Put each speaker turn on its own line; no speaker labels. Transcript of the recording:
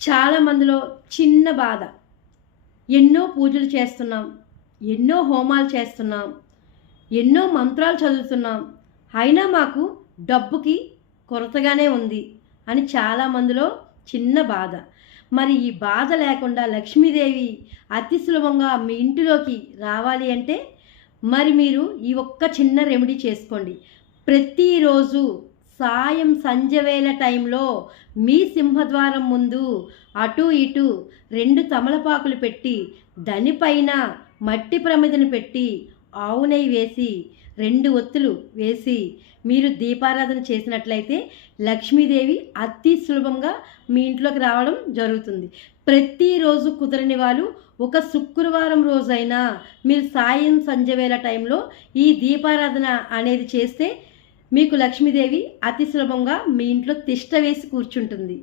చాలా మందిలో చిన్న బాధ. ఎన్నో పూజలు చేస్తున్నాం. ఎన్నో హోమాలు చేస్తున్నాం. ఎన్నో మంత్రాలు చదువుతున్నాం. అయినా మాకు డబ్బుకి కొరతగానే ఉంది అని చాలా మందిలో చిన్న బాధ. మరి ఈ బాధ లేకుండా లక్ష్మీదేవి అతి సులభంగా మీ ఇంటిలోకి రావాలి అంటే మరి మీరు ఈ ఒక్క చిన్న రెమెడీ చేసుకోండి. ప్రతిరోజు సాయం సంజవేళ టైంలో మీ సింహద్వారం ముందు అటు ఇటు రెండు తమలపాకులు పెట్టి దానిపైన మట్టి ప్రమిదను పెట్టి ఆవు నెయ్యి వేసి రెండు ఒత్తులు వేసి మీరు దీపారాధన చేసినట్లయితే లక్ష్మీదేవి అతి సులభంగా మీ ఇంట్లోకి రావడం జరుగుతుంది. ప్రతిరోజు కుదరని వాళ్ళు ఒక శుక్రవారం రోజైనా మీరు సాయం సంజవేళ టైంలో ఈ దీపారాధన అనేది చేస్తే మీకు లక్ష్మీదేవి అతి సులభంగా మీ ఇంట్లో తిష్ట వేసి కూర్చుంటుంది.